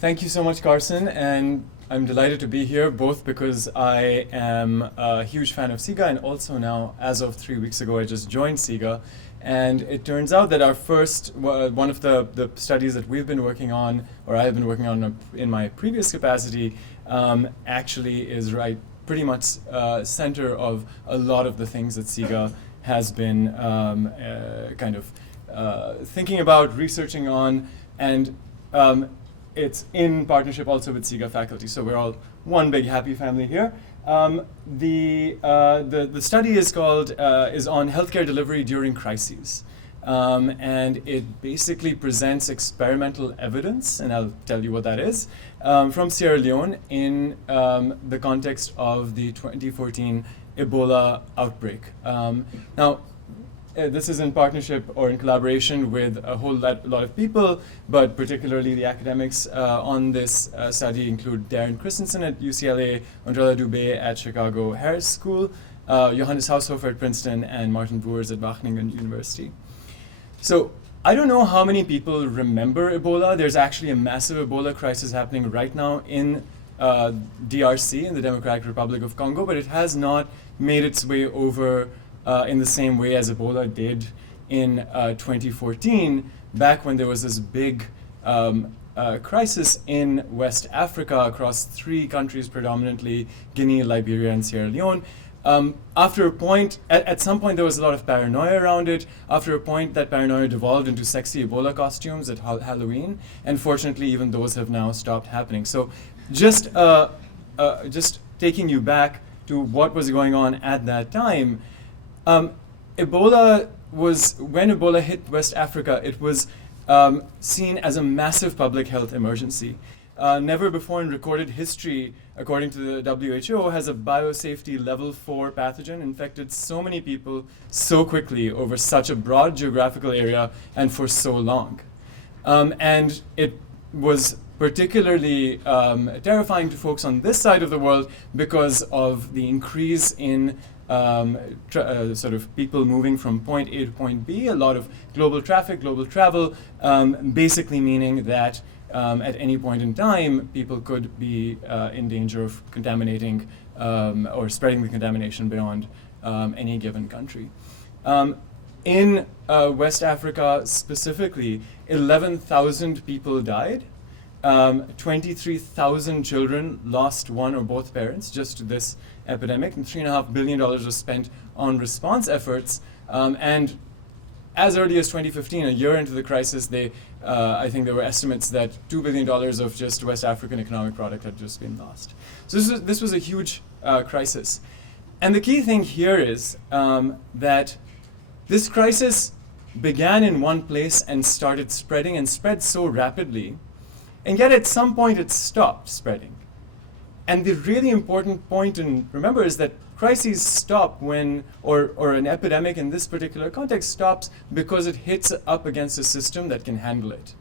Thank you so much, Carson, and I'm delighted to be here, both because I am a huge fan of SIGA, and also now, as of 3 weeks ago, I just joined SIGA. And it turns out that our first, one of the studies that we've been working on, or I have been working on in my previous capacity, actually is pretty much center of a lot of the things that SIGA has been thinking about, researching on, and it's in partnership also with SIGA faculty, so we're all one big happy family here. The study is on healthcare delivery during crises, and it basically presents experimental evidence, and I'll tell you what that is, from Sierra Leone in the context of the 2014 Ebola outbreak. This is in partnership or in collaboration with a whole lot of people, but particularly the academics on this study include Darren Christensen at UCLA, Andrella Dubé at Chicago Harris School, Johannes Haushofer at Princeton, and Martin Boers at Wageningen University. So I don't know how many people remember Ebola. There's actually a massive Ebola crisis happening right now in DRC, in the Democratic Republic of Congo, but it has not made its way over in the same way as Ebola did in 2014, back when there was this big crisis in West Africa across 3 countries predominantly, Guinea, Liberia, and Sierra Leone. After a point, at some point there was a lot of paranoia around it. After a point, that paranoia devolved into sexy Ebola costumes at Halloween, and fortunately even those have now stopped happening. So just taking you back to what was going on at that time, when Ebola hit West Africa, it was seen as a massive public health emergency. Never before in recorded history, according to the WHO, has a biosafety level 4 pathogen infected so many people so quickly over such a broad geographical area and for so long. And it was particularly terrifying to folks on this side of the world because of the increase in sort of people moving from point A to point B, a lot of global traffic, global travel, basically meaning that at any point in time, people could be in danger of contaminating or spreading the contamination beyond any given country. In West Africa specifically, 11,000 people died. 23,000 children lost one or both parents just to this epidemic, and $3.5 billion was spent on response efforts. And as early as 2015, a year into the crisis, I think there were estimates that $2 billion of just West African economic product had just been lost. So this was a huge crisis. And the key thing here is that this crisis began in one place and started spreading and spread so rapidly, and yet at some point it stopped spreading. And the really important point to remember is that crises stop when, or an epidemic in this particular context stops because it hits up against a system that can handle it.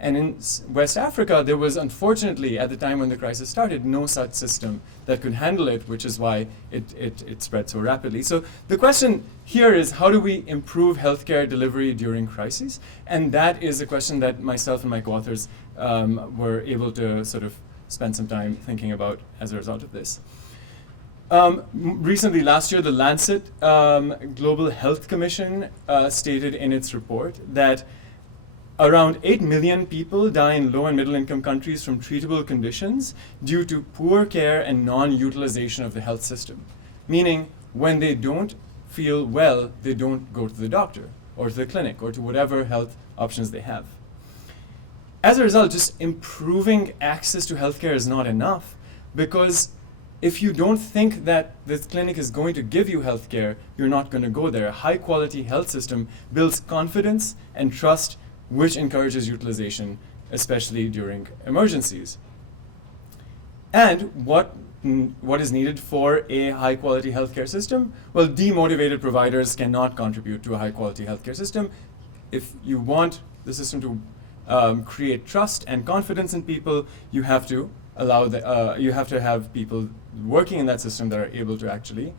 And in West Africa, there was unfortunately, at the time when the crisis started, no such system that could handle it, which is why it spread so rapidly. So the question here is, how do we improve healthcare delivery during crises? And that is a question that myself and my co-authors were able to sort of spend some time thinking about as a result of this. Recently, last year, the Lancet Global Health Commission stated in its report that around 8 million people die in low and middle income countries from treatable conditions due to poor care and non-utilization of the health system. Meaning, when they don't feel well, they don't go to the doctor or to the clinic or to whatever health options they have. As a result, just improving access to healthcare is not enough, because if you don't think that this clinic is going to give you healthcare, you're not going to go there. A high-quality health system builds confidence and trust, which encourages utilization, especially during emergencies. And what is needed for a high-quality healthcare system? Well, demotivated providers cannot contribute to a high-quality healthcare system. If you want the system to create trust and confidence in people, you have to you have to have people working in that system that are able to actually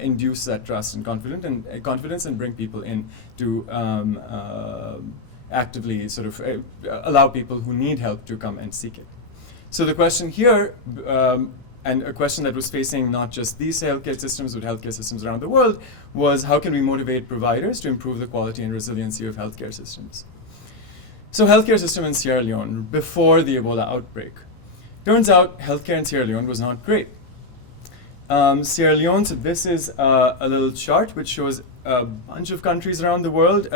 induce that trust and confidence and bring people in to actively sort of allow people who need help to come and seek it. So the question here, and a question that was facing not just these healthcare systems, but healthcare systems around the world, was how can we motivate providers to improve the quality and resiliency of healthcare systems? So healthcare system in Sierra Leone before the Ebola outbreak. Turns out healthcare in Sierra Leone was not great. Sierra Leone, so this is a little chart which shows a bunch of countries around the world,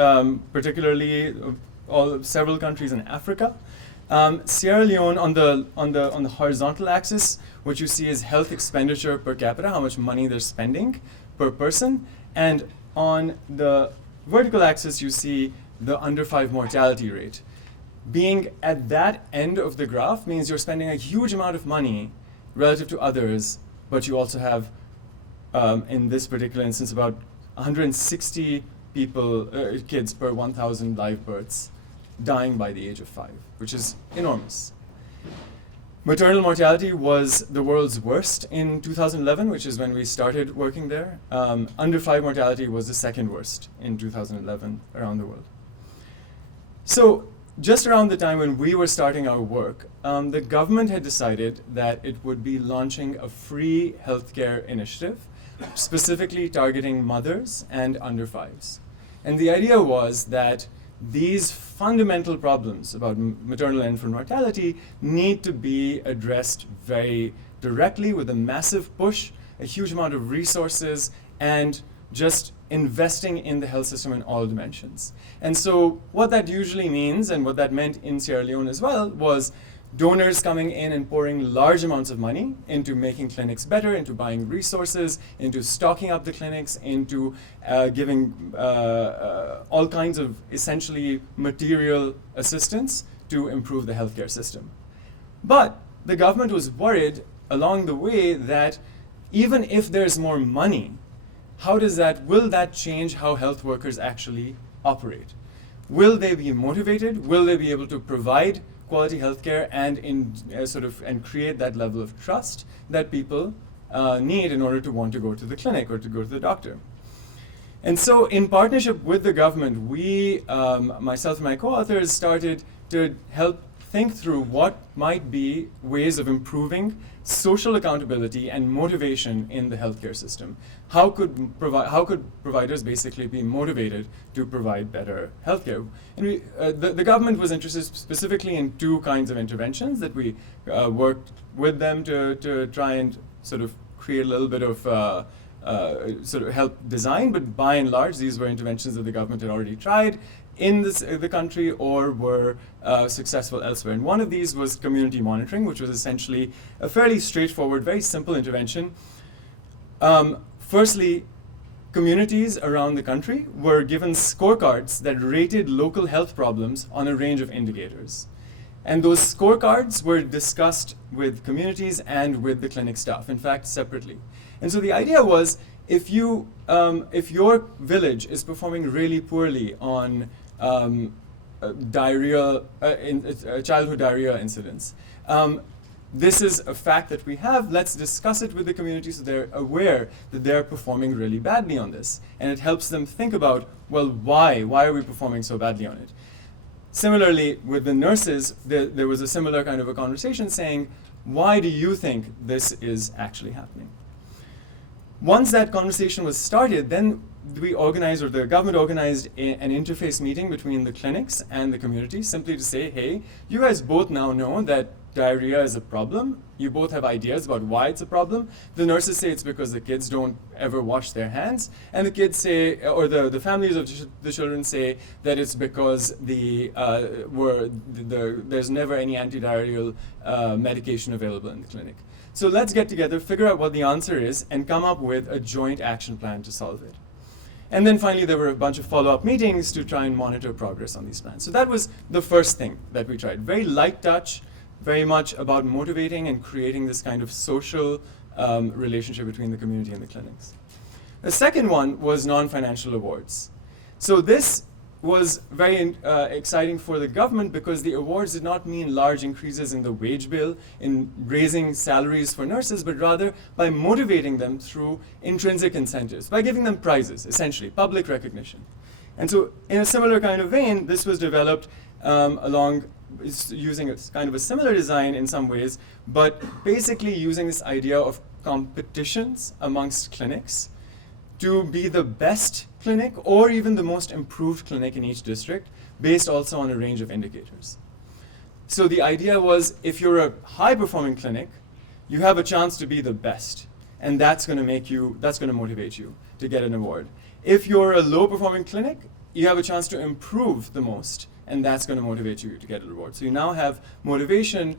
particularly several countries in Africa. Sierra Leone on the horizontal axis, what you see is health expenditure per capita, how much money they're spending per person, and on the vertical axis you see the under 5 mortality rate. Being at that end of the graph means you're spending a huge amount of money relative to others, but you also have, in this particular instance, about 160 kids per 1,000 live births dying by the age of 5, which is enormous. Maternal mortality was the world's worst in 2011, which is when we started working there. Under 5 mortality was the second worst in 2011 around the world. So just around the time when we were starting our work, the government had decided that it would be launching a free healthcare initiative, specifically targeting mothers and under 5s. And the idea was that these fundamental problems about maternal and infant mortality need to be addressed very directly with a massive push, a huge amount of resources, and just investing in the health system in all dimensions. And so what that usually means, and what that meant in Sierra Leone as well, was donors coming in and pouring large amounts of money into making clinics better, into buying resources, into stocking up the clinics, into giving all kinds of essentially material assistance to improve the healthcare system. But the government was worried along the way that even if there's more money, will that change how health workers actually operate? Will they be motivated? Will they be able to provide quality healthcare and create that level of trust that people need in order to want to go to the clinic or to go to the doctor? And so in partnership with the government, we, myself and my co-authors, started to help think through what might be ways of improving social accountability and motivation in the healthcare system. How could providers basically be motivated to provide better healthcare? And the government was interested specifically in 2 kinds of interventions that we worked with them to try and sort of create a little bit of sort of help design, but by and large these were interventions that the government had already tried in the country or were successful elsewhere. And one of these was community monitoring, which was essentially a fairly straightforward, very simple intervention. Firstly, communities around the country were given scorecards that rated local health problems on a range of indicators. And those scorecards were discussed with communities and with the clinic staff, in fact, separately. And so the idea was, if your village is performing really poorly on childhood diarrhea incidents, this is a fact that we have. Let's discuss it with the community so they're aware that they're performing really badly on this. And it helps them think about, well, why? Why are we performing so badly on it? Similarly, with the nurses, there was a similar kind of a conversation saying, why do you think this is actually happening? Once that conversation was started, then we organized, or the government organized, an interface meeting between the clinics and the community, simply to say, hey, you guys both now know that diarrhea is a problem. You both have ideas about why it's a problem. The nurses say it's because the kids don't ever wash their hands, and the kids say, or the families of the children say that it's because there's never any anti-diarrheal medication available in the clinic. So let's get together, figure out what the answer is, and come up with a joint action plan to solve it. And then finally, there were a bunch of follow-up meetings to try and monitor progress on these plans. So that was the first thing that we tried. Very light touch, very much about motivating and creating this kind of social relationship between the community and the clinics. The second one was non-financial awards. So this was very exciting for the government because the awards did not mean large increases in the wage bill, in raising salaries for nurses, but rather by motivating them through intrinsic incentives, by giving them prizes, essentially, public recognition. And so in a similar kind of vein, this was developed along is using a kind of a similar design in some ways, but basically using this idea of competitions amongst clinics to be the best clinic or even the most improved clinic in each district, based also on a range of indicators. So the idea was, if you're a high-performing clinic, you have a chance to be the best, and that's going to motivate you to get an award. If you're a low-performing clinic, you have a chance to improve the most, and that's going to motivate you to get an award. So you now have motivation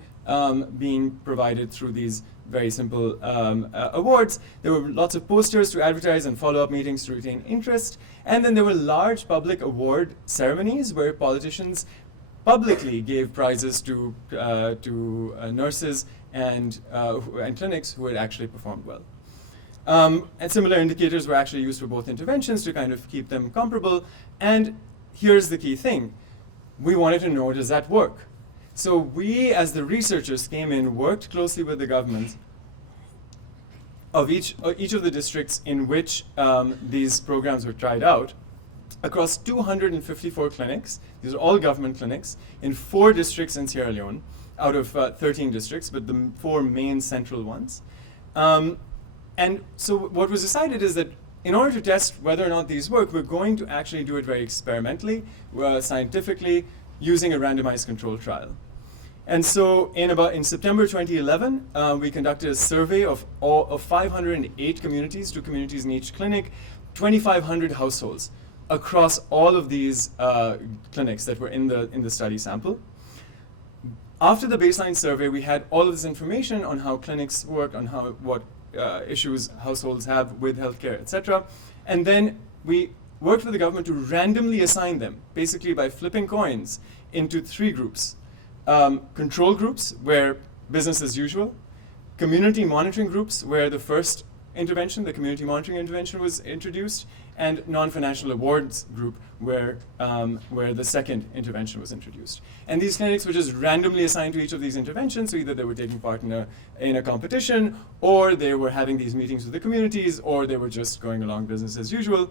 being provided through these very simple awards. There were lots of posters to advertise and follow-up meetings to retain interest. And then there were large public award ceremonies where politicians publicly gave prizes to nurses and clinics who had actually performed well. And similar indicators were actually used for both interventions to kind of keep them comparable. And here's the key thing. We wanted to know, does that work? So we, as the researchers, came in, worked closely with the government of each of the districts in which these programs were tried out, across 254 clinics. These are all government clinics in 4 districts in Sierra Leone, out of 13 districts, but the 4 main central ones. And so what was decided is that in order to test whether or not these work, we're going to actually do it very experimentally, scientifically, using a randomized control trial. And so in September 2011, we conducted a survey of 508 communities, 2 communities in each clinic, 2,500 households across all of these clinics that were in the study sample. After the baseline survey, we had all of this information on how clinics work, on what issues households have with healthcare, etc. And then we worked with the government to randomly assign them, basically by flipping coins, into 3 groups. Control groups, where business as usual. Community monitoring groups, where the first intervention, the community monitoring intervention, was introduced. And non-financial awards group, where the second intervention was introduced. And these clinics were just randomly assigned to each of these interventions, so either they were taking part in a competition, or they were having these meetings with the communities, or they were just going along business as usual.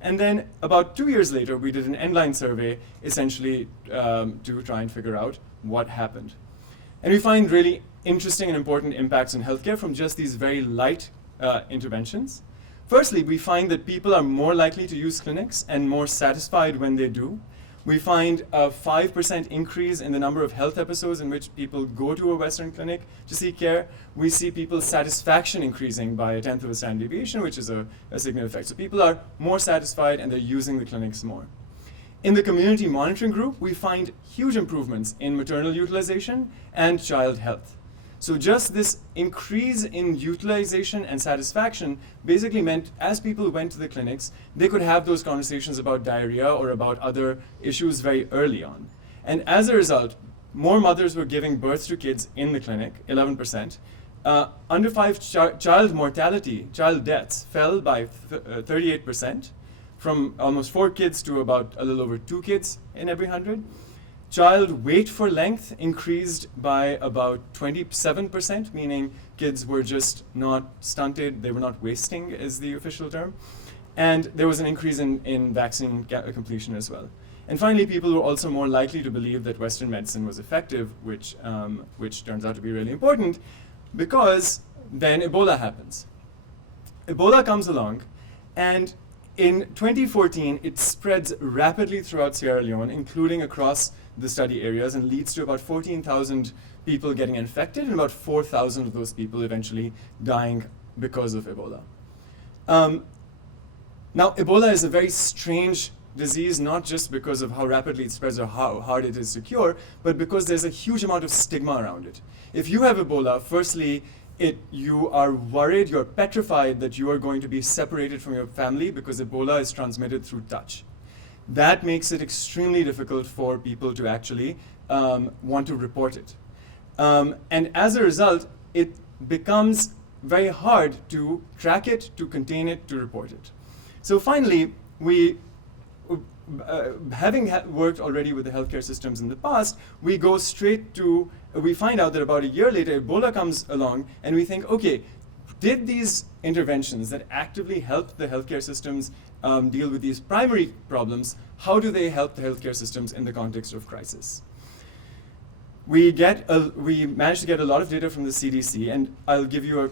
And then about 2 years later, we did an end-line survey, essentially to try and figure out what happened. And we find really interesting and important impacts on healthcare from just these very light interventions. Firstly, we find that people are more likely to use clinics and more satisfied when they do. We find a 5% increase in the number of health episodes in which people go to a Western clinic to seek care. We see people's satisfaction increasing by 1/10 of a standard deviation, which is a significant effect. So people are more satisfied and they're using the clinics more. In the community monitoring group, we find huge improvements in maternal utilization and child health. So just this increase in utilization and satisfaction basically meant as people went to the clinics, they could have those conversations about diarrhea or about other issues very early on. And as a result, more mothers were giving birth to kids in the clinic, 11%. Under 5 child mortality, child deaths, fell by 38%, from almost 4 kids to about a little over 2 kids in every 100. Child weight for length increased by about 27%, meaning kids were just not stunted, they were not wasting is the official term. And there was an increase in vaccine completion as well. And finally, people were also more likely to believe that Western medicine was effective, which turns out to be really important, because then Ebola happens. Ebola comes along, and in 2014, it spreads rapidly throughout Sierra Leone, including across the study areas, and leads to about 14,000 people getting infected and about 4,000 of those people eventually dying because of Ebola. Now, Ebola is a very strange disease, not just because of how rapidly it spreads or how hard it is to cure, but because there's a huge amount of stigma around it. If you have Ebola, firstly, you are worried, you're petrified that you are going to be separated from your family because Ebola is transmitted through touch. That makes it extremely difficult for people to actually want to report it. And as a result, it becomes very hard to track it, to contain it, to report it. So finally, we, having worked already with the healthcare systems in the past, we go straight to, we find out that about a year later, Ebola comes along, and we think, okay, did these interventions that actively help the healthcare systems deal with these primary problems, how do they help the healthcare systems in the context of crisis? we managed to get a lot of data from the CDC, and I'll give you a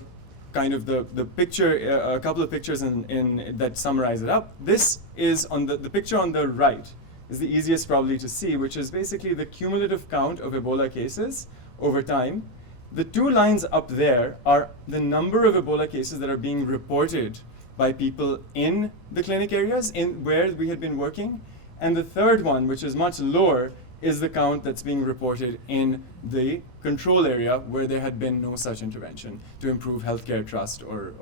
kind of the picture, a couple of pictures in that summarize it up. This is on the picture on the right is the easiest probably to see, which is basically the cumulative count of Ebola cases over time. The two lines up there are the number of Ebola cases that are being reported by people in the clinic areas in where we had been working. And the third one, which is much lower, is the count that's being reported in the control area where there had been no such intervention to improve healthcare trust or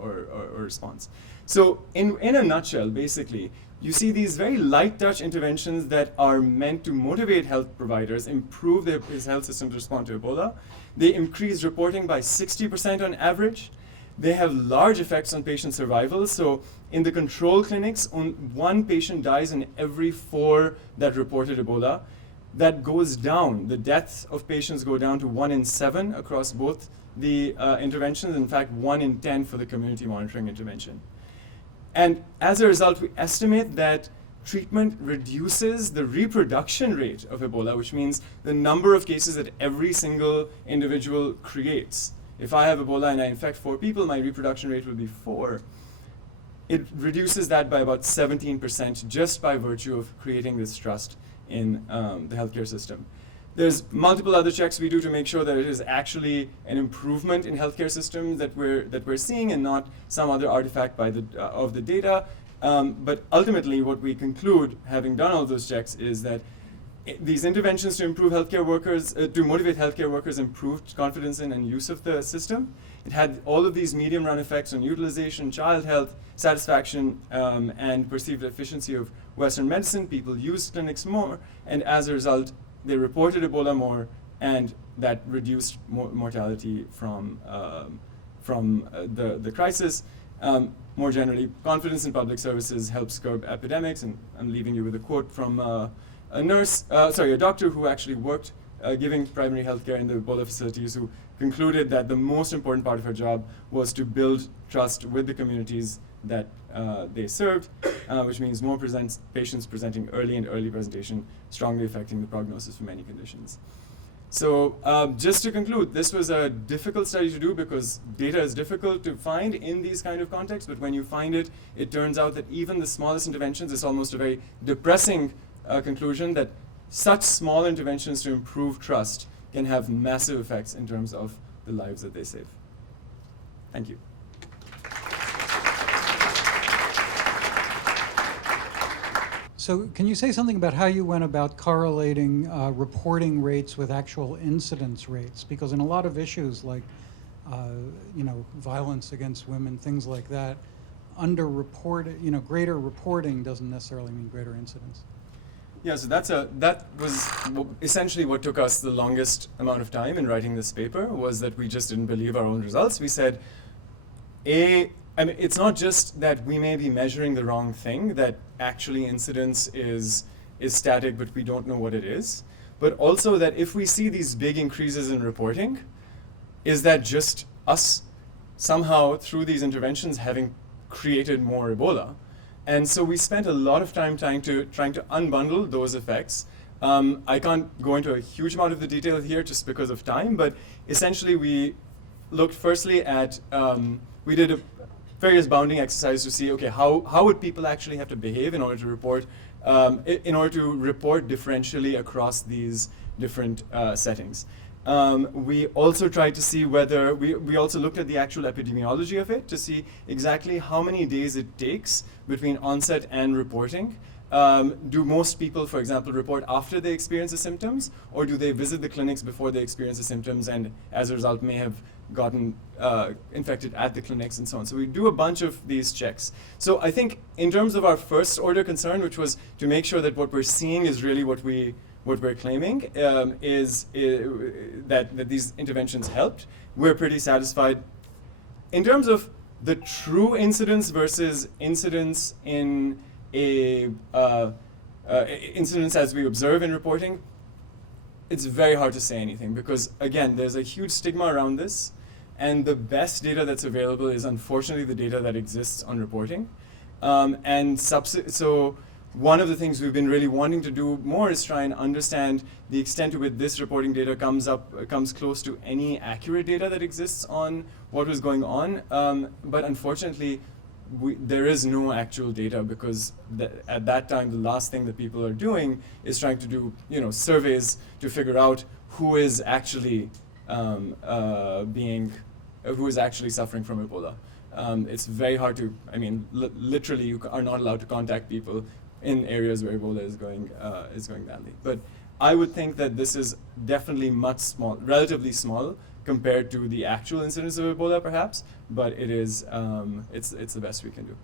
response. So in a nutshell, basically, you see these very light touch interventions that are meant to motivate health providers, improve their health systems to respond to Ebola. They increase reporting by 60% on average. They have large effects on patient survival. So in the control clinics, one patient dies in every 4 that reported Ebola. That goes down. The deaths of patients go down to 1 in 7 across both the interventions. In fact, 1 in 10 for the community monitoring intervention. And as a result, we estimate that treatment reduces the reproduction rate of Ebola, which means the number of cases that every single individual creates. If I have Ebola and I infect 4 people, my reproduction rate will be 4. It reduces that by about 17% just by virtue of creating this trust in the healthcare system. There's multiple other checks we do to make sure that it is actually an improvement in healthcare systems that we're seeing and not some other artifact of the data. But ultimately, what we conclude, having done all those checks, is that these interventions to improve healthcare workers, to motivate healthcare workers, improved confidence in and use of the system. It had all of these medium run effects on utilization, child health, satisfaction, and perceived efficiency of Western medicine. People used clinics more, and as a result, they reported Ebola more, and that reduced mortality from the crisis. More generally, confidence in public services helps curb epidemics, and I'm leaving you with a quote from a doctor who actually worked giving primary health care in the Ebola facilities, who concluded that the most important part of her job was to build trust with the communities that they served, which means more patients presenting early and early presentation, strongly affecting the prognosis for many conditions. So just to conclude, this was a difficult study to do because data is difficult to find in these kind of contexts, but when you find it, it turns out that even the smallest interventions, it's almost a very depressing conclusion that such small interventions to improve trust can have massive effects in terms of the lives that they save. Thank you. So can you say something about how you went about correlating reporting rates with actual incidence rates? Because in a lot of issues like violence against women, things like that, greater reporting doesn't necessarily mean greater incidence. Yeah, so that was essentially what took us the longest amount of time in writing this paper, was that we just didn't believe our own results. We said, it's not just that we may be measuring the wrong thing, that actually incidence is static, but we don't know what it is, but also that if we see these big increases in reporting, is that just us somehow through these interventions having created more Ebola? And so we spent a lot of time trying to unbundle those effects. I can't go into a huge amount of the detail here just because of time, but essentially we looked firstly at, we did various bounding exercises to see, okay, how would people actually have to behave in order to report differentially across these different settings. We also tried to see whether, we also looked at the actual epidemiology of it to see exactly how many days it takes between onset and reporting. Do most people, for example, report after they experience the symptoms, or do they visit the clinics before they experience the symptoms and as a result may have gotten infected at the clinics and so on? So we do a bunch of these checks. So I think in terms of our first order concern, which was to make sure that what we're seeing is really what we're claiming, is that these interventions helped, we're pretty satisfied. In terms of the true incidence versus incidence in incidence as we observe in reporting, it's very hard to say anything because, again, there's a huge stigma around this, and the best data that's available is unfortunately the data that exists on reporting. So one of the things we've been really wanting to do more is try and understand the extent to which this reporting data comes close to any accurate data that exists on what was going on. But unfortunately, there is no actual data, because at that time, the last thing that people are doing is trying to do surveys to figure out who is actually who is actually suffering from Ebola. It's very hard to, literally you are not allowed to contact people in areas where Ebola is going badly. But I would think that this is definitely relatively small compared to the actual incidence of Ebola, perhaps. But it is, it's the best we can do.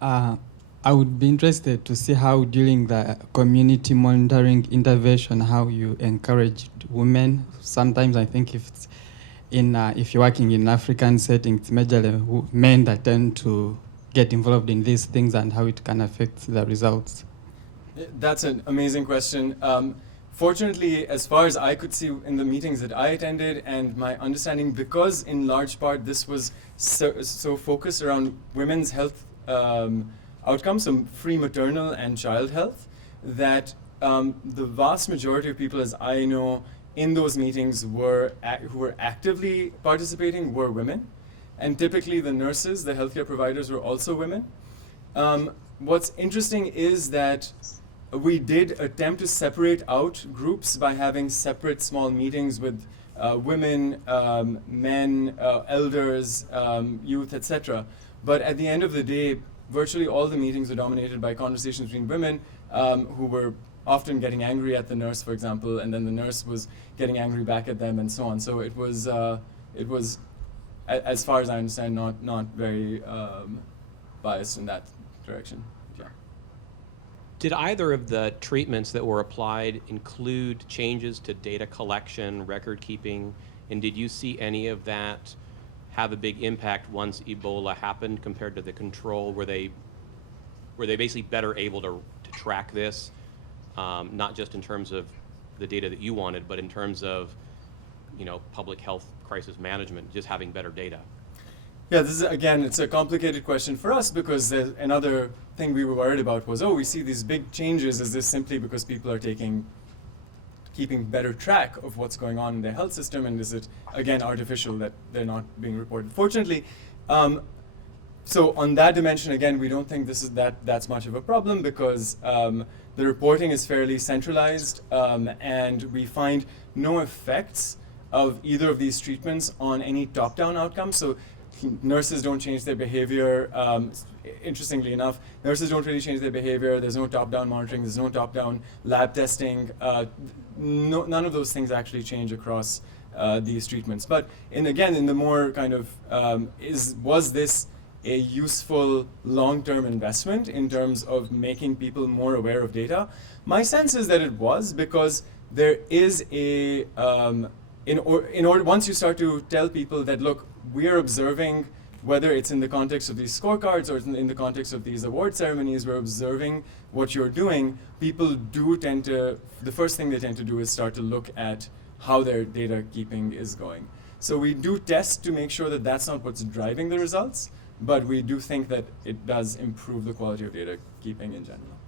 I would be interested to see how during the community monitoring intervention, how you encouraged women. Sometimes I think if you're working in African settings, it's majorly men that tend to get involved in these things, and how it can affect the results. That's an amazing question. Fortunately, as far as I could see in the meetings that I attended, and my understanding, because in large part this was so focused around women's health outcomes, so free maternal and child health, that the vast majority of people, as I know, in those meetings who were actively participating were women. And typically the nurses, the healthcare providers, were also women. What's interesting is that we did attempt to separate out groups by having separate small meetings with women, men, elders, youth, etc. But at the end of the day, virtually all the meetings were dominated by conversations between women who were often getting angry at the nurse, for example, and then the nurse was getting angry back at them, and so on. So it was, as far as I understand, not very biased in that direction. Yeah. Did either of the treatments that were applied include changes to data collection, record keeping, and did you see any of that have a big impact once Ebola happened compared to the control? Were they basically better able to track this, not just in terms of the data that you wanted, but in terms of public health crisis management, just having better data? Yeah, this is, again, it's a complicated question for us, because another thing we were worried about was, we see these big changes. Is this simply because people are keeping better track of what's going on in their health system, and is it, again, artificial that they're not being reported? Fortunately, so on that dimension, again, we don't think that's much of a problem, because the reporting is fairly centralized, and we find no effects of either of these treatments on any top-down outcomes. So nurses don't change their behavior. Interestingly enough, nurses don't really change their behavior. There's no top-down monitoring. There's no top-down lab testing. None of those things actually change across these treatments. But in the more kind of, was this a useful long-term investment in terms of making people more aware of data? My sense is that it was, because there is a, in order, once you start to tell people that, look, we are observing, whether it's in the context of these scorecards or in the context of these award ceremonies, we're observing what you're doing, people do tend to, the first thing they tend to do is start to look at how their data keeping is going. So we do test to make sure that that's not what's driving the results, but we do think that it does improve the quality of data keeping in general.